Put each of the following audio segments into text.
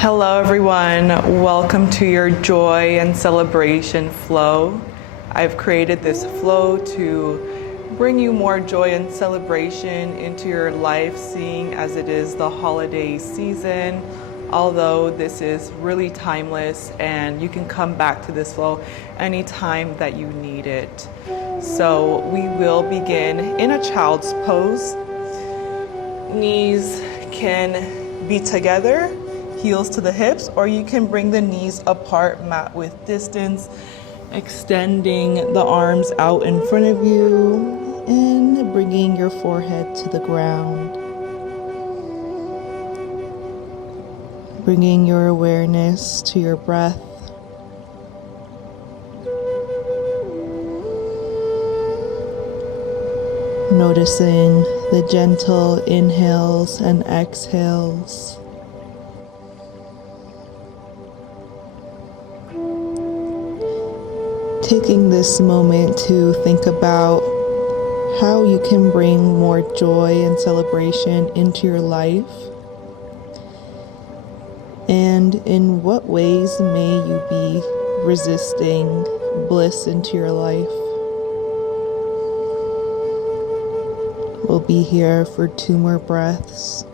Hello everyone, welcome to your joy and celebration flow. I've created this flow to bring you more joy and celebration into your life, seeing as it is the holiday season, although this is really timeless and you can come back to this flow anytime that you need it. So we will begin in a child's pose. Knees can be together, heels to the hips, or you can bring the knees apart, mat width distance, extending the arms out in front of you and bringing your forehead to the ground. Bringing your awareness to your breath. Noticing the gentle inhales and exhales. Taking this moment to think about how you can bring more joy and celebration into your life, and in what ways may you be resisting bliss into your life. We'll be here for 2 more breaths.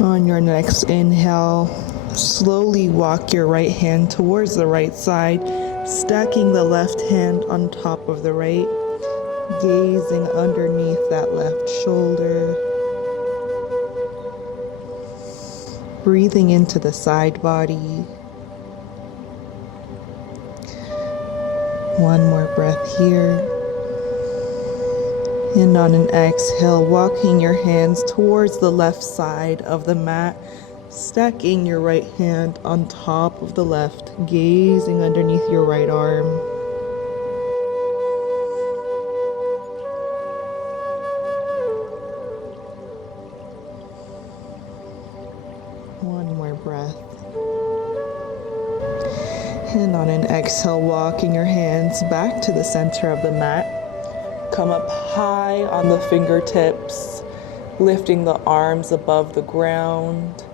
On your next inhale, slowly walk your right hand towards the right side, stacking the left hand on top of the right, gazing underneath that left shoulder. Breathing into the side body. 1 more breath here. And on an exhale, walking your hands towards the left side of the mat, stacking your right hand on top of the left, gazing underneath your right arm. One more breath. And on an exhale, walking your hands back to the center of the mat. Come up high on the fingertips, lifting the arms above the ground,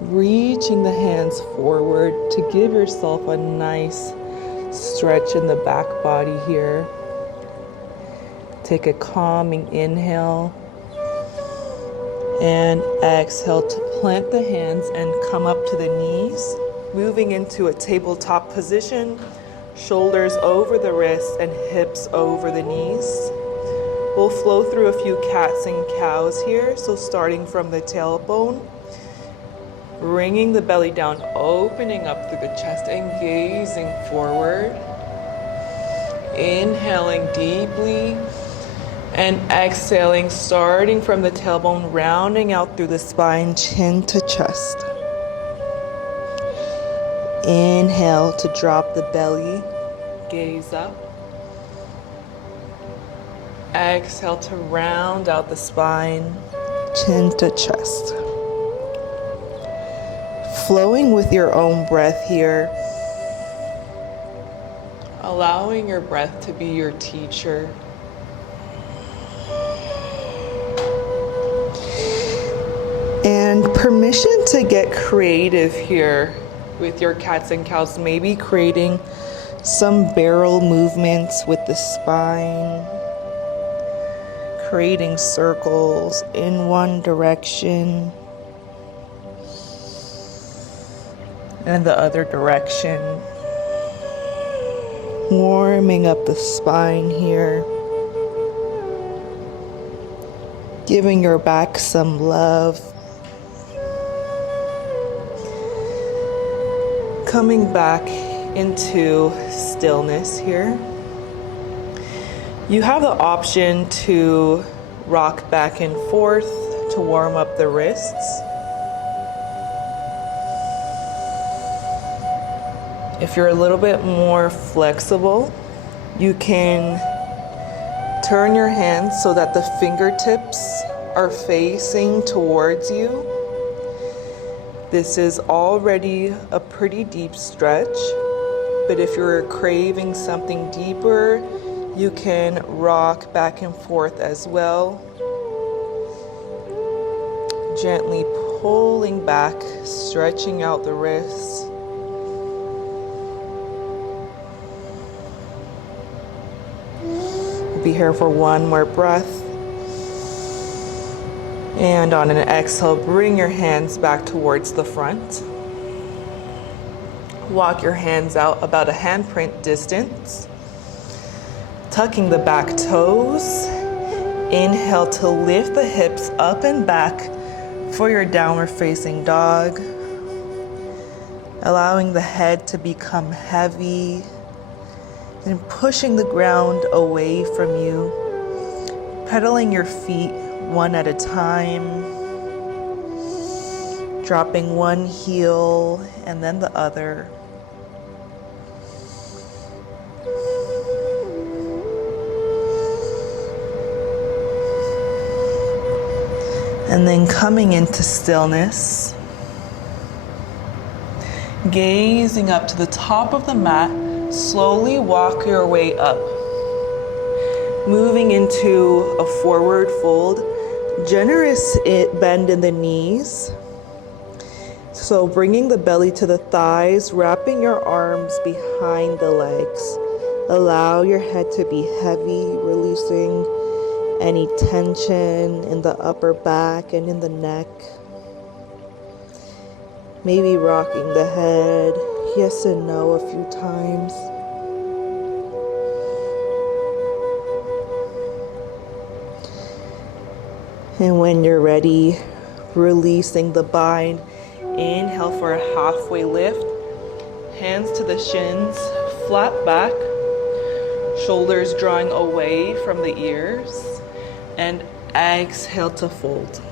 reaching the hands forward to give yourself a nice stretch in the back body here. Take a calming inhale and exhale to plant the hands and come up to the knees, moving into a tabletop position. Shoulders over the wrists and hips over the knees. We'll flow through a few cats and cows here. So starting from the tailbone, bringing the belly down, opening up through the chest and gazing forward. Inhaling deeply and exhaling, starting from the tailbone, rounding out through the spine, chin to chest. Inhale to drop the belly, gaze up. Exhale to round out the spine, chin to chest. Flowing with your own breath here, allowing your breath to be your teacher. And permission to get creative here with your cats and cows, maybe creating some barrel movements with the spine, creating circles in one direction and the other direction, warming up the spine here, giving your back some love. Coming back into stillness here. You have the option to rock back and forth to warm up the wrists. If you're a little bit more flexible, you can turn your hands so that the fingertips are facing towards you. This is already a pretty deep stretch. But if you're craving something deeper, you can rock back and forth as well. Gently pulling back, stretching out the wrists. Be here for one more breath. And on an exhale, bring your hands back towards the front. Walk your hands out about a handprint distance. Tucking the back toes. Inhale to lift the hips up and back for your downward facing dog. Allowing the head to become heavy and pushing the ground away from you. Pedaling your feet one at a time. Dropping one heel and then the other. And then coming into stillness, gazing up to the top of the mat, slowly walk your way up. Moving into a forward fold, generous bend in the knees. So bringing the belly to the thighs, wrapping your arms behind the legs. Allow your head to be heavy, releasing any tension in the upper back and in the neck. Maybe rocking the head yes and no a few times. And when you're ready, releasing the bind. Inhale for a halfway lift. Hands to the shins, flat back. Shoulders drawing away from the ears. And exhale to fold.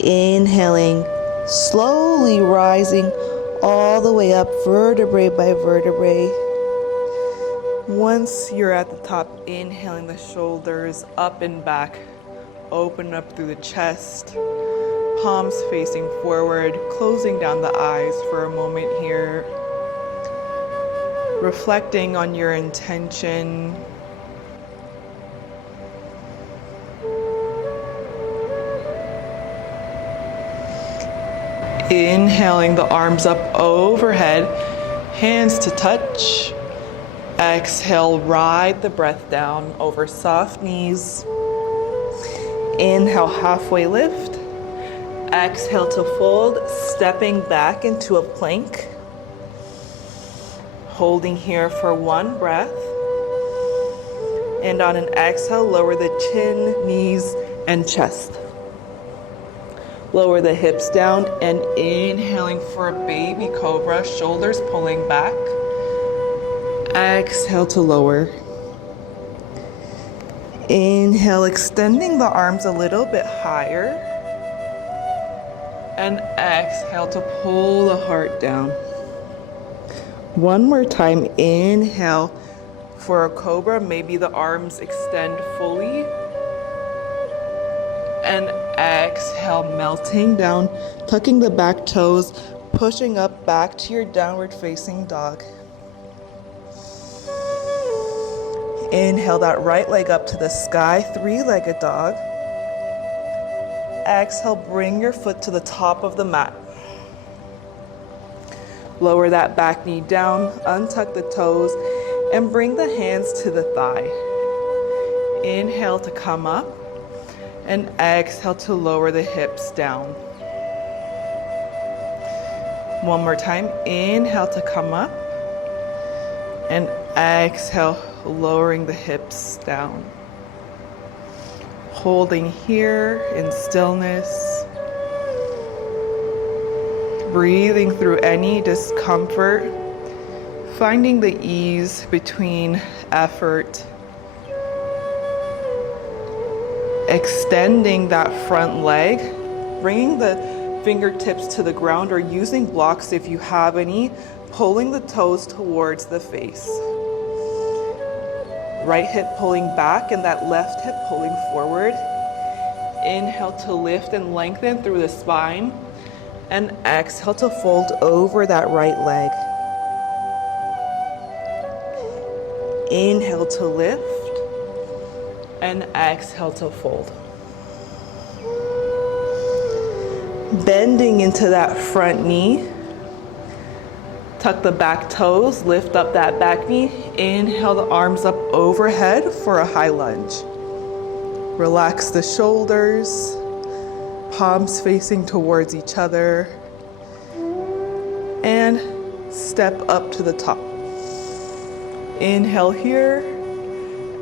Inhaling, slowly rising all the way up, vertebrae by vertebrae. Once you're at the top, inhaling the shoulders up and back. Open up through the chest. Palms facing forward, closing down the eyes for a moment here. Reflecting on your intention. Inhaling the arms up overhead, hands to touch. Exhale, ride the breath down over soft knees. Inhale, halfway lift. Exhale to fold, stepping back into a plank. Holding here for one breath. And on an exhale, lower the chin, knees, and chest. Lower the hips down and inhaling for a baby cobra, shoulders pulling back. Exhale to lower. Inhale, extending the arms a little bit higher. And exhale to pull the heart down. One more time, inhale for a cobra, maybe the arms extend fully. And exhale, melting down, tucking the back toes, pushing up back to your downward facing dog. Inhale that right leg up to the sky, three-legged dog. Exhale, bring your foot to the top of the mat. Lower that back knee down, untuck the toes, and bring the hands to the thigh. Inhale to come up, and exhale to lower the hips down. One more time, inhale to come up, and exhale, lowering the hips down. Holding here in stillness. Breathing through any discomfort. Finding the ease between effort. Extending that front leg. Bringing the fingertips to the ground or using blocks if you have any. Pulling the toes towards the face. Right hip pulling back and that left hip pulling forward. Inhale to lift and lengthen through the spine. And exhale to fold over that right leg. Inhale to lift. And exhale to fold. Bending into that front knee. Tuck the back toes, lift up that back knee. Inhale the arms up overhead for a high lunge. Relax the shoulders, palms facing towards each other. And step up to the top. Inhale here.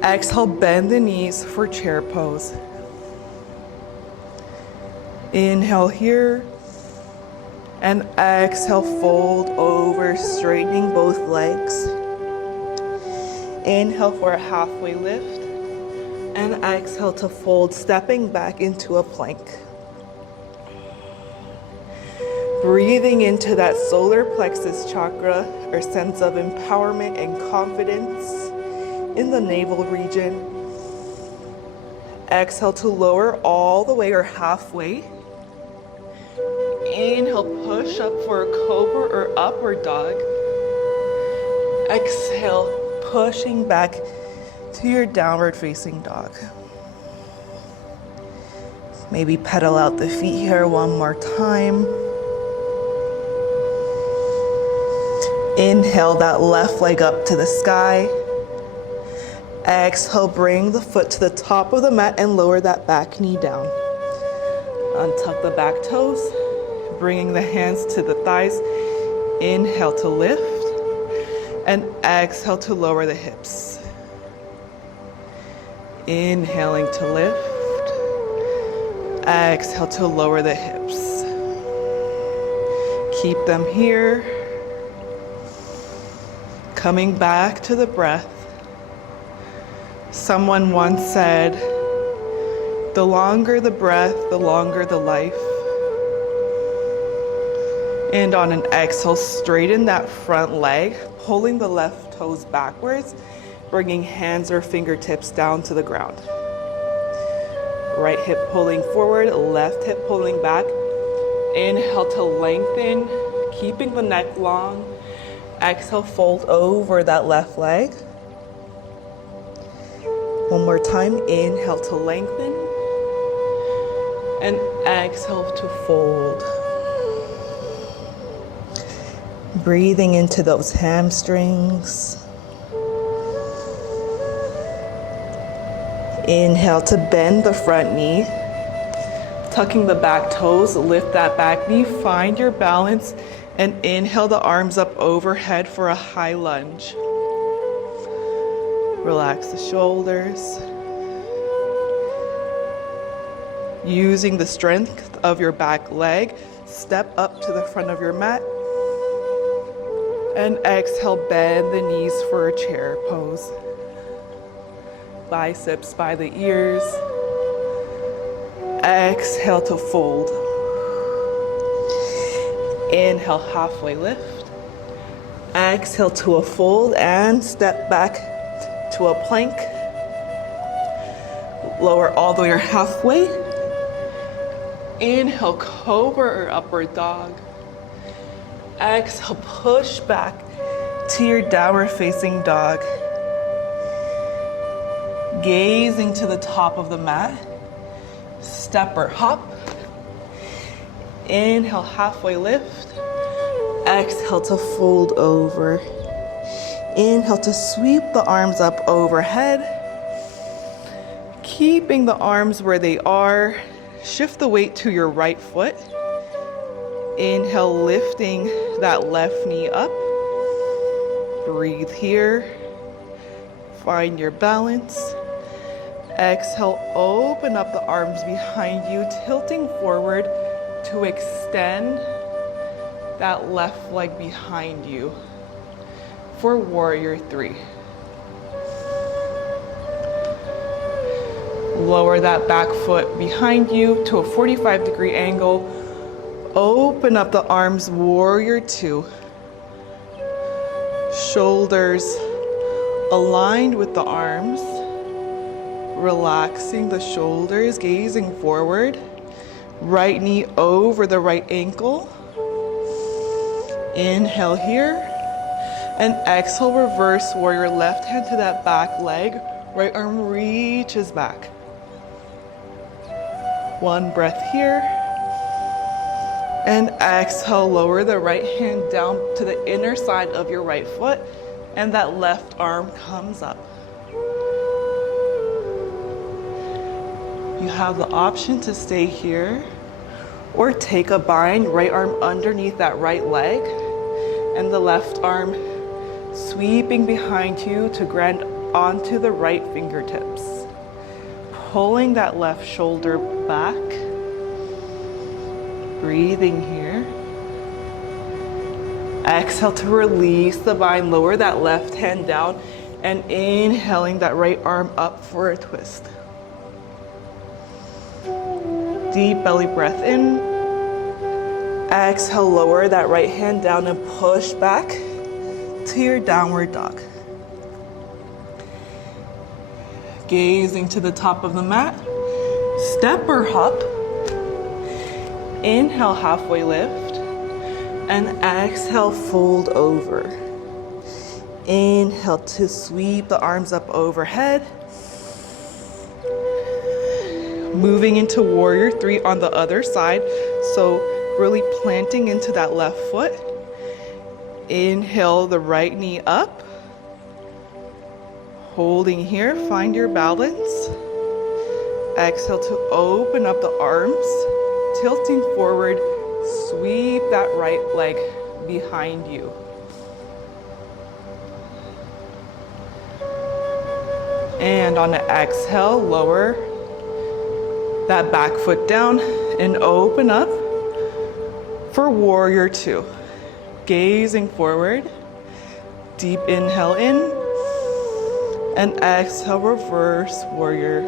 Exhale, bend the knees for chair pose. Inhale here. And exhale, fold over, straightening both legs. Inhale for a halfway lift. And exhale to fold, stepping back into a plank. Breathing into that solar plexus chakra, or sense of empowerment and confidence in the navel region. Exhale to lower all the way or halfway. Inhale, push up for a cobra or upward dog. Exhale, pushing back to your downward facing dog. Maybe pedal out the feet here one more time. Inhale that left leg up to the sky. Exhale, bring the foot to the top of the mat and lower that back knee down. Untuck the back toes. Bringing the hands to the thighs. Inhale to lift. And exhale to lower the hips. Inhaling to lift. Exhale to lower the hips. Keep them here. Coming back to the breath. Someone once said, the longer the breath, the longer the life. And on an exhale, straighten that front leg, pulling the left toes backwards, bringing hands or fingertips down to the ground. Right hip pulling forward, left hip pulling back. Inhale to lengthen, keeping the neck long. Exhale, fold over that left leg. One more time, inhale to lengthen. And exhale to fold. Breathing into those hamstrings. Inhale to bend the front knee. Tucking the back toes, lift that back knee, find your balance, and inhale the arms up overhead for a high lunge. Relax the shoulders. Using the strength of your back leg, step up to the front of your mat. And exhale, bend the knees for a chair pose. Biceps by the ears. Exhale to fold. Inhale, halfway lift. Exhale to a fold and step back to a plank. Lower all the way or halfway. Inhale, cobra or upward dog. Exhale, push back to your downward facing dog. Gazing to the top of the mat. Step or hop. Inhale, halfway lift. Exhale to fold over. Inhale to sweep the arms up overhead. Keeping the arms where they are. Shift the weight to your right foot. Inhale, lifting that left knee up. Breathe here. Find your balance. Exhale, open up the arms behind you, tilting forward to extend that left leg behind you for warrior 3. Lower that back foot behind you to a 45-degree angle. Open up the arms, warrior 2. Shoulders aligned with the arms. Relaxing the shoulders, gazing forward. Right knee over the right ankle. Inhale here. And exhale, reverse warrior. Left hand to that back leg. Right arm reaches back. One breath here. And exhale, lower the right hand down to the inner side of your right foot. And that left arm comes up. You have the option to stay here or take a bind, right arm underneath that right leg and the left arm sweeping behind you to ground onto the right fingertips. Pulling that left shoulder back. Breathing here. Exhale to release the bind, lower that left hand down and inhaling that right arm up for a twist. Deep belly breath in. Exhale, lower that right hand down and push back to your downward dog. Gazing to the top of the mat. Step or hop. Inhale, halfway lift. And exhale, fold over. Inhale to sweep the arms up overhead. Moving into warrior three on the other side. So really planting into that left foot. Inhale the right knee up. Holding here, find your balance. Exhale to open up the arms. Tilting forward, sweep that right leg behind you. And on the exhale, lower that back foot down and open up for warrior two. Gazing forward, deep inhale in, and exhale, reverse warrior.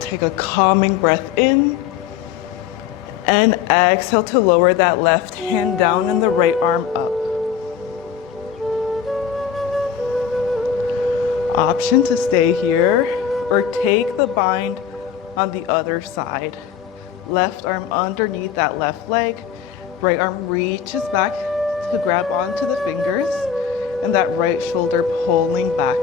Take a calming breath in, and exhale to lower that left hand down and the right arm up. Option to stay here or take the bind on the other side. Left arm underneath that left leg. Right arm reaches back to grab onto the fingers and that right shoulder pulling back.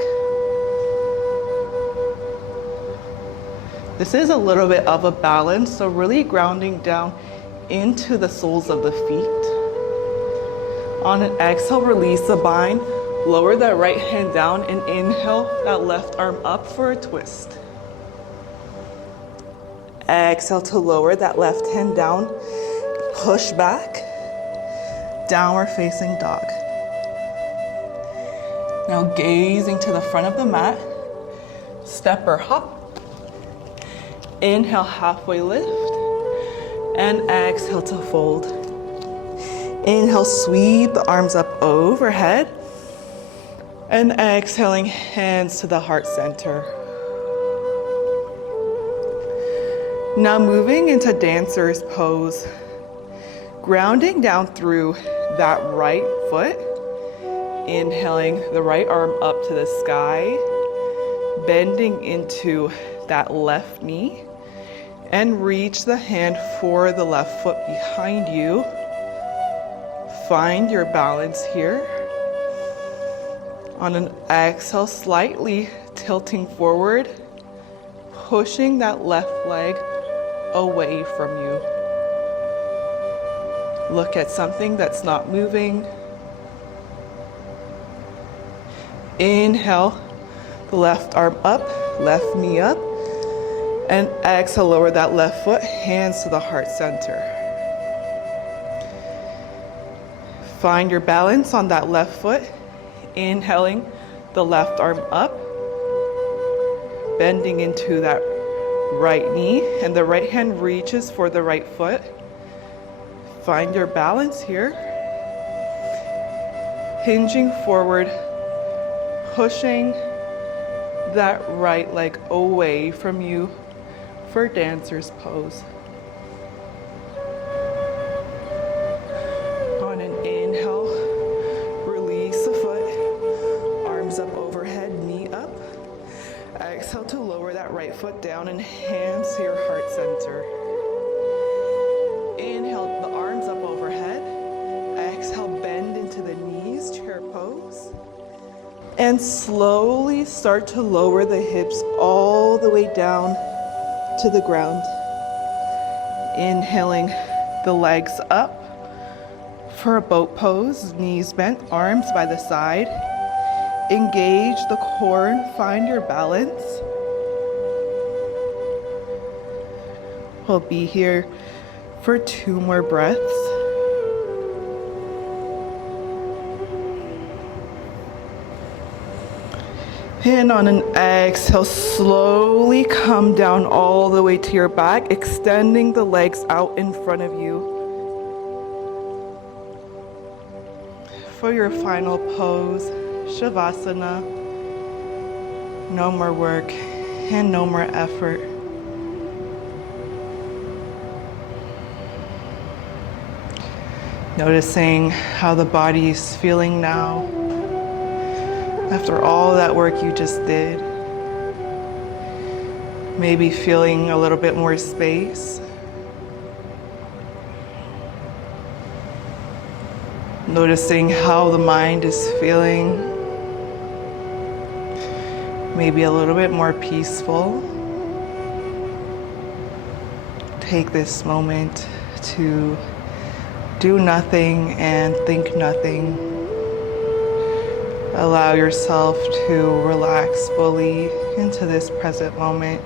This is a little bit of a balance, so really grounding down into the soles of the feet. On an exhale, release the bind. Lower that right hand down and inhale that left arm up for a twist. Exhale to lower that left hand down. Push back. Downward facing dog. Now gazing to the front of the mat. Step or hop. Inhale, halfway lift. And exhale to fold. Inhale, sweep the arms up overhead. And exhaling, hands to the heart center. Now moving into dancer's pose. Grounding down through that right foot. Inhaling the right arm up to the sky. Bending into that left knee. And reach the hand for the left foot behind you. Find your balance here. On an exhale, slightly tilting forward, pushing that left leg away from you. Look at something that's not moving. Inhale, the left arm up, left knee up, and exhale, lower that left foot, hands to the heart center. Find your balance on that left foot. Inhaling the left arm up, bending into that right knee, and the right hand reaches for the right foot. Find your balance here. Hinging forward, pushing that right leg away from you for dancer's pose. On an inhale, release the foot, arms up overhead, knee up. Exhale to lower that right foot foot down and hands to your heart center. Inhale the arms up overhead. Exhale, bend into the knees, chair pose. And slowly start to lower the hips all the way down to the ground. Inhaling the legs up for a boat pose, knees bent, arms by the side. Engage the core and find your balance. We'll be here for 2 more breaths. And on an exhale, slowly come down all the way to your back, extending the legs out in front of you. For your final pose, Shavasana. No more work and no more effort. Noticing how the body is feeling now after all that work you just did. Maybe feeling a little bit more space. Noticing how the mind is feeling. Maybe a little bit more peaceful. Take this moment to do nothing and think nothing. Allow yourself to relax fully into this present moment.